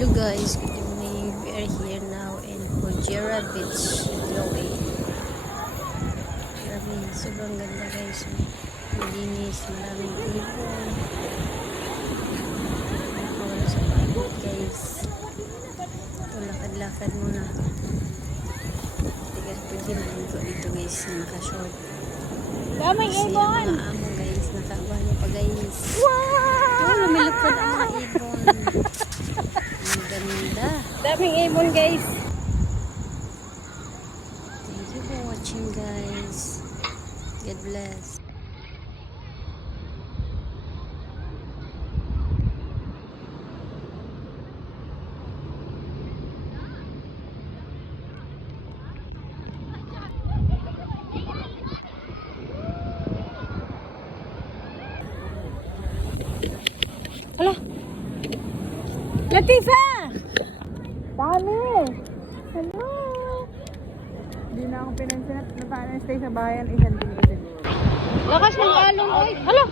Hello guys, good evening. We are here now in Fujairah Beach, Loe. Grabe, sobrang ganda guys. Malinis, maraming ibon. Wala sa pagod guys. Ito, lakad-lakad muna. Tigas po din ko dito guys, naka-short. Daming Kasi ibon! ang mga amo guys, nakaabala pa guys. Wow! Oh, lumilipad ang mga ibon. Ang ganda. Daming ibon guys. Thank you for watching guys. God bless. Hala! Latifa! Dami! Hello! Hindi na ako pinansin na paano stay sa bayan, isang din ko siguro. Lakas ng alon, oy! Hala!